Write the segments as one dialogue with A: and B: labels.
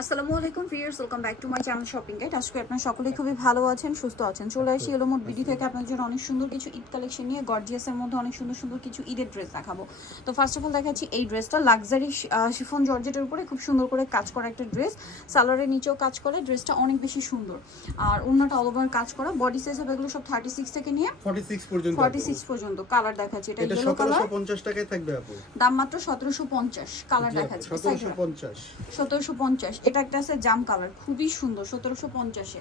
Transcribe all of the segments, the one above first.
A: আসসালামু আলাইকুম viewers welcome back to my channel shopping guide. আজকে আপনারা সকলেই খুবই ভালো আছেন সুস্থ আছেন। চলে আসি এলো মোট বিডি থেকে। আপনাদের জন্য অনেক সুন্দর কিছু ঈদ কালেকশন নিয়ে গর্জিয়াসের মধ্যে অনেক সুন্দর সুন্দর কিছু ঈদের ড্রেস দেখাবো। তো ফার্স্ট অফ অল দেখাচ্ছি এই ড্রেসটা লাক্সারি শিফন জর্জেটের উপরে খুব সুন্দর করে কাজ করা একটা ড্রেস সালোয়ারের নিচেও কাজ করে ড্রেসটা অনেক বেশি সুন্দর। আর অন্যটা অল ওভার কাজ করা বডি সাইজ হবে এগুলো সব থার্টি সিক্স থেকে নিয়ে
B: 46 পর্যন্ত
A: ফর্টি সিক্স পর্যন্ত কালার দেখাচ্ছি এটা ইয়েলো কালার
B: 1750 টাকায় থাকবে আপু।
A: দাম মাত্র সতেরোশো পঞ্চাশ কালার দেখাচ্ছি
B: 1750
A: সতেরোশো পঞ্চাশ এটা একটা আছে জাম কালার খুবই সুন্দর সতেরোশো পঞ্চাশে।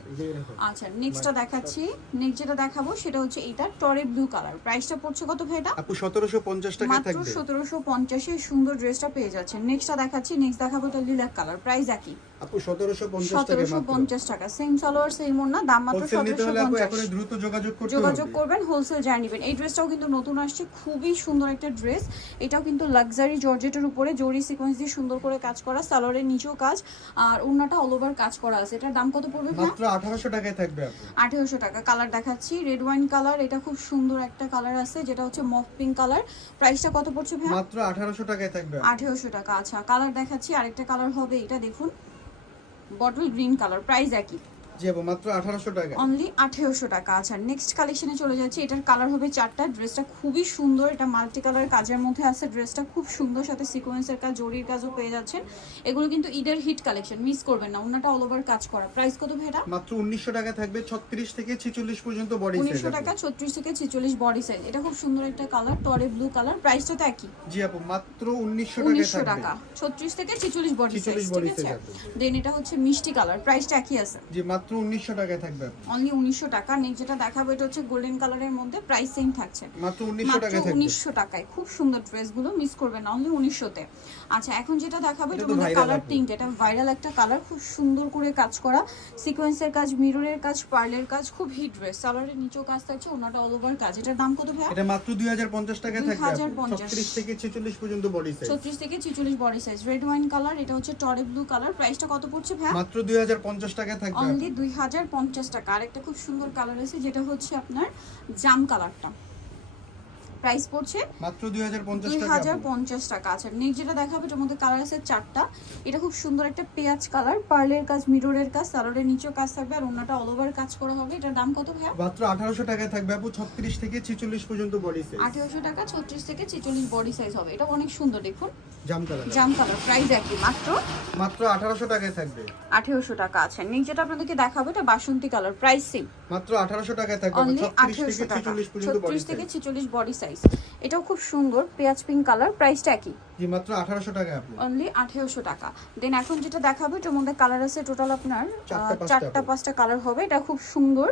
A: আচ্ছা নেক্সটটা দেখাচ্ছি। নেক্সট যেটা দেখাবো সেটা হচ্ছে এটা টরে ব্লু কালার প্রাইসটা পড়ছে কত ভাই এটা?
B: আপু 1750 টাকায়
A: মাত্র সতেরোশো পঞ্চাশে সুন্দর ড্রেসটা পেয়ে যাচ্ছে। নেক্সটটা দেখাচ্ছি নেক্সট দেখাবো তো লিলাক কালার প্রাইস একই।
B: আপু 1750 টাকা
A: সতেরোশো
B: মাত্র
A: পঞ্চাশ টাকা। সেম সালোয়ার সেম ওর দাম মাত্র
B: হোলসেল নিতে
A: সতেরোশো
B: হলে আপু
A: পঞ্চাশ।
B: দ্রুত যোগাযোগ করতে
A: যোগাযোগ করবেন হোলসেল যা নেবেন। এই ড্রেসটাও কিন্তু নতুন আসছে খুবই সুন্দর একটা ড্রেস এটাও কিন্তু লাক্সারি জর্জেটের উপরে জরি সিকোয়েন্স দিয়ে সুন্দর করে কাজ করা সালোয়ারের নিচেও কাজ আর ওড়নাটা অল ওভার কাজ করা আছে। এটার দাম কত পড়বে
B: মাত্র 1800 টাকায় থাকবে আপু।
A: আঠেরোশো টাকা। কালার দেখাচ্ছি রেড ওয়াইন কালার এটা খুব সুন্দর একটা কালার আছে যেটা হচ্ছে মফ পিঙ্ক কালার প্রাইসটা কত পড়ছে ভাই
B: মাত্র 1800 টাকায় থাকবে। আপু।
A: আঠেরোশো টাকা আচ্ছা। কালার দেখাচ্ছি আরেকটা কালার হবে এটা দেখুন। বটল গ্রিন কালার প্রাইস একই।
B: জি আপু মাত্র 1800 টাকা।
A: অনলি আঠেরোশো টাকা। আচ্ছা নেক্সট কালেকশনে চলে যাচ্ছে। এটার কালার হবে চারটা। ড্রেসটা খুবই সুন্দর। এটা মাল্টি কালার কাজের মধ্যে আছে। ড্রেসটা খুব সুন্দর। সাথে সিকোয়েন্সের কাজ জরির কাজও পেয়ে যাচ্ছেন। এগুলো কিন্তু ঈদের হিট কালেকশন মিস করবেন না। ওনাটা অল ওভার কাজ করা। প্রাইস কত ভাইটা
B: মাত্র 1900 টাকা থাকবে। 36 থেকে 46 পর্যন্ত বডি সাইজ
A: উনিশশো টাকা ছত্রিশ থেকে ছেচল্লিশ বডি সাইজ এটা খুব সুন্দর একটা কালার টরে ব্লু কালার প্রাইসটা তো একই।
B: জি আপু মাত্র 1900 টাকায়
A: উনিশশো টাকা। ছত্রিশ থেকে ছেচল্লিশ বডি সাইজ ঠিক আছে। দেন এটা হচ্ছে মিষ্টি কালার প্রাইসটা একই আছে।
B: জি মাত্র 1900 টাকায় থাকবে
A: অনলি উনিশশো টাকা। নেক্সট যেটা দেখাবো এটা হচ্ছে গোল্ডেন কালারের মধ্যে প্রাইস সেম থাকছে।
B: মাত্র 1900 টাকায় থাকবে।
A: উনিশশো টাকায়। খুব সুন্দর ড্রেসগুলো মিস করবেন না অনলি উনিশশোতে। আচ্ছা এখন যেটা দেখাবো
B: এটা
A: মধ্যে কালার। এটা ভাইরাল একটা কালার খুব সুন্দর করে কাজ করা। সিকোয়েন্সের কাজ মিররের কাজ পার্লের কাজ খুব হিট ড্রেস সালোয়ারের নিচেও কাজ থাকছে ওনাটা অল ওভার কাজ। এটার দাম কত ভাইয়া?
B: এটা মাত্র 2050 টাকায় থাকবে
A: 2050
B: 36 থেকে 46 পর্যন্ত বডি সাইজ
A: ছত্রিশ থেকে ছিচল্লিশ body size red wine colour এটা হচ্ছে টরে ব্লু কালার প্রাইসটা কত পড়ছে ভাইয়া?
B: মাত্র 2050 টাকায় থাকবে।
A: অনলি দুই হাজার পঞ্চাশ টাকা। আরেকটা খুব সুন্দর কালার আছে যেটা হচ্ছে আপনার জাম কালারটা প্রাইস পড়ছে
B: মাত্র 2050 টাকা
A: আচ্ছা নেক্সট যেটা দেখাবো এটার মধ্যে কালার আছে চারটা। এটা খুব সুন্দর একটা পেঁয়াজ কালার পার্লের কাজ মিররের কাজ সালোয়ারের নিচেও কাজ থাকবে আর ওনাটা অল ওভার কাজ করা হবে। এটার দাম কত ভাইয়া?
B: মাত্র 1800 টাকায় থাকবে আপু 36 থেকে 46 পর্যন্ত বডি সাইজ
A: আঠেরোশো টাকা ছত্রিশ থেকে ছেচল্লিশ বডি সাইজ হবে। এটা অনেক সুন্দর দেখুন।
B: জাম কালার
A: জাম কালার প্রাইস একই মাত্র
B: মাত্র 1800 টাকায় থাকবে।
A: আঠেরোশো টাকা আছে। নেক্সট যেটা আপনাদেরকে দেখাবো এটা বাসন্তী কালার প্রাইস সেম
B: মাত্র 1800 টাকায় থাকবে 36 থেকে 46 পর্যন্ত বডি
A: ছত্রিশ থেকে
B: সাইজ
A: ছেচল্লিশ বডি সাইজ এটাও খুব সুন্দর পেঁয়াজ পিঙ্ক কালার প্রাইসটা একই।
B: জি মাত্র 1800 টাকা আপু
A: অনলি আঠেরোশো টাকা। দেন এখন যেটা দেখাবো এটার মধ্যে কালার আছে টোটাল আপনার
B: চারটা পাঁচটা
A: কালার হবে। এটা খুব সুন্দর।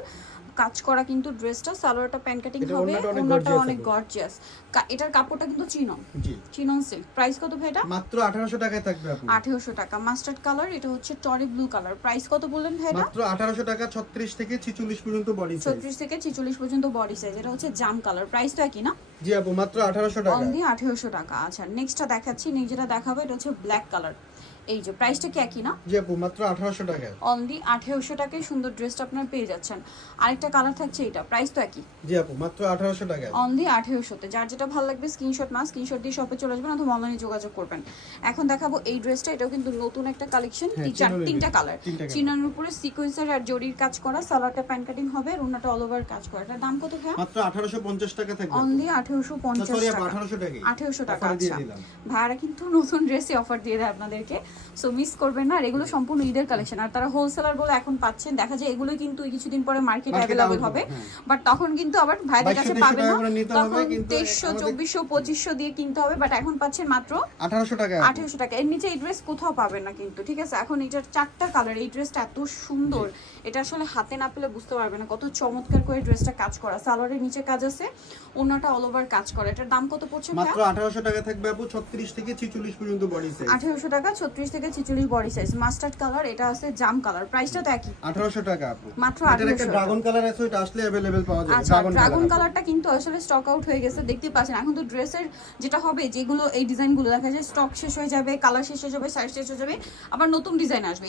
A: কাজ করা কিন্তু ড্রেসটা সালোয়ারটা প্যান্ট কাটিং হবে ওনাটা অনেক গর্জিয়াস এটার কাপড়টা কিন্তু চিনন।
B: জি।
A: চিনন সিল্ক প্রাইস কত ভাই এটা?
B: মাত্র 1800 টাকায় থাকবে আপু
A: আঠেরোশো টাকা। মাস্টার্ড কালার এটা হচ্ছে টরি ব্লু কালার প্রাইস কত বললেন ভাই এটা?
B: মাত্র 1800 টাকা 36 থেকে 46 পর্যন্ত বডি সাইজ
A: ছত্রিশ থেকে ছেচল্লিশ পর্যন্ত বডি সাইজ এটা হচ্ছে জাম কালার প্রাইস তো একই না?
B: জি আপু, মাত্র 1800 টাকা।
A: অনলি আঠেরোশো টাকা। আচ্ছা নেক্সটটা দেখাচ্ছি, নিজেরা দেখাবো, এটা হচ্ছে ব্ল্যাক কালার এই যে প্রাইসটা কি একই না?
B: জি আপু মাত্র 1800 টাকা।
A: অনলি আঠেরোশো টাকায় সুন্দর ড্রেসটা আপনার পেয়ে যাচ্ছেন। আরেকটা কালার থাকছে এটা প্রাইস তো একই?
B: জি আপু মাত্র 1800 টাকা।
A: অনলি আঠেরোশোতে যার যেটা ভালো লাগবে স্ক্রিনশট মা স্ক্রিনশট দিয়ে শপে চলে আসবেন অথবা অনলাইনে যোগাযোগ করবেন। এখন দেখাবো এই ড্রেসটা এটাও কিন্তু নতুন একটা কালেকশন
B: হ্যাঁ,
A: চার তিনটা কালার। চিনানোর উপরে সিকোয়েন্সার আর জরির কাজ করা সালোয়ারটা প্যান্ট কাটিং হবে আর ওনাটা অল ওভার কাজ করা। এটার দাম কত ভাইয়া?
B: মাত্র 1850 টাকা থাকবে।
A: অনলি আঠেরোশো পঞ্চাশ
B: সরি আপু
A: টাকা।
B: 1800 টাকা
A: টাকা আচ্ছা। ভাইয়ারা কিন্তু নতুন ড্রেসই অফার দিয়ে দেয় আপনাদেরকে। সো মিস করবেন না। আর এগুলো সম্পূর্ণ ঈদের কালেকশন আর তারা হোলসেলার বলে এখন পাচ্ছেন। দেখা যায় এগুলো কিন্তু কিছুদিন পরে মার্কেট অ্যাভেলেবল হবে
B: হবে, হ্যাঁ।
A: বাট তখন কিন্তু আবার ভাইদের কাছে
B: 2300
A: পাবে না। তখন তেইশশো চব্বিশশো পঁচিশশো দিয়ে কিনতে হবে। বাট এখন পাচ্ছেন মাত্র
B: 1800 টাকা।
A: আঠেরোশো টাকা। এর নিচে এই ড্রেস কোথাও পাবেন না কিন্তু ঠিক আছে? এখন এটার চারটা কালার এই ড্রেসটা এত সুন্দর। এটা আসলে হাতে না পেলে বুঝতে পারবে না। কত চমৎকার করে ড্রেসটা কাজ করা। সালোয়ারের নিচে কাজ আছে। ওনাটা অল ওভার কাজ করা। এটার দাম কত পড়ছে
B: মাত্র 1800 টাকা থাকবে আপু। 36 থেকে 46 পর্যন্ত বডি সাইজ
A: আঠেরোশো টাকা ছত্রিশ থেকে ছিচল্লিশ বডি সাইজ মাস্টার্ড কালার এটা আছে জাম কালার প্রাইসটা তো একই।
B: আঠারোশো টাকা
A: মাত্র আঠারোশো।
B: ড্রাগন কালার আছে ওইটা আসলে অ্যাভেলেবেল পাওয়া
A: আচ্ছা ড্রাগন কালারটা কিন্তু আসলে স্টক আউট হয়ে গেছে দেখতে পাচ্ছেন। এখন তো ড্রেসের যেটা হবে যেগুলো এই ডিজাইনগুলো দেখা যায় স্টক শেষ হয়ে যাবে কালার শেষ হয়ে যাবে সাইজ শেষ হয়ে যাবে আবার নতুন ডিজাইন আসবে।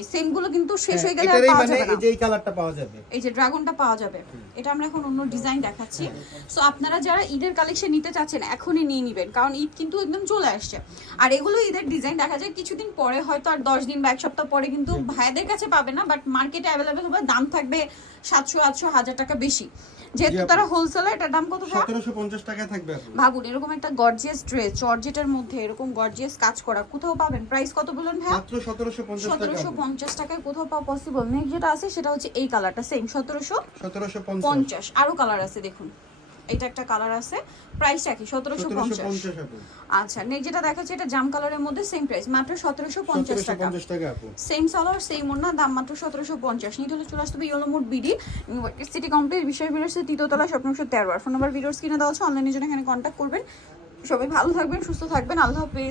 A: কিন্তু শেষ হ্যাঁ, হয়ে গেলে
B: মানে
A: পাওয়া যাবে
B: এই যে এই কালারটা পাওয়া যাবে।
A: এই যে ড্রাগনটা পাওয়া যাবে। এটা আমরা এখন অন্য ডিজাইন দেখাচ্ছি। হ্যাঁ, সো আপনারা যারা ঈদের কালেকশন নিতে চাচ্ছেন এখনই নিয়ে নেবেন কারণ ঈদ কিন্তু একদম চলে আসছে। আর এগুলো ঈদের ডিজাইন দেখা যায় কিছুদিন পর হয়তো আর দশ দিন বা এক সপ্তাহ পরে কিন্তু ভাইদের কাছে পাবে না বাট মার্কেটে অ্যাভেলেবেল হবে দাম থাকবে সাতশো আটশো হাজার টাকা বেশি। যেহেতু তারা হোলসেলার এটার দাম কত?
B: সতেরোশো পঞ্চাশ টাকায় থাকবে
A: ভাবুন এরকম একটা গর্জিয়াস ড্রেস জর্জেটের মধ্যে এরকম গর্জিয়াস কাজ করা কোথাও পাবেন? প্রাইস কত বলুন
B: মাত্র সতেরোশো পঞ্চাশ
A: সতেরোশো পঞ্চাশ টাকায় কোথাও পাওয়া পসিবল নেক্সট যেটা আছে সেটা হচ্ছে এই কালারটা সেম সতেরোশো
B: সতেরোশো পঞ্চাশ।
A: আরও কালার আছে দেখুন। এটা একটা কালার আছে প্রাইসটা কি সতেরোশো
B: সতেরোশো
A: পঞ্চাশ। আচ্ছা নেক্সট যেটা দেখাচ্ছে এটা জাম কালারের মধ্যে সেম প্রাইস মাত্র সতেরোশো পঞ্চাশ
B: সতেরোশো
A: টাকা। সেম সালোয়ার সেম ওড়না দাম মাত্র সতেরোশো পঞ্চাশ। নিতে হলে চলে আসতে হবে মুড বিডি সিটি কমপ্লেক্স বিশ্বাস বিরোধ তৃতীয়তলা স্বপ্নশো তেরো। আর ফোন নাম্বার ভিডিওস কিনে দেওয়া আছে অনলাইনে জন্য এখানে কন্ট্যাক্ট করবেন। সবাই ভালো থাকবেন সুস্থ থাকবেন আল্লাহ হাফেজ।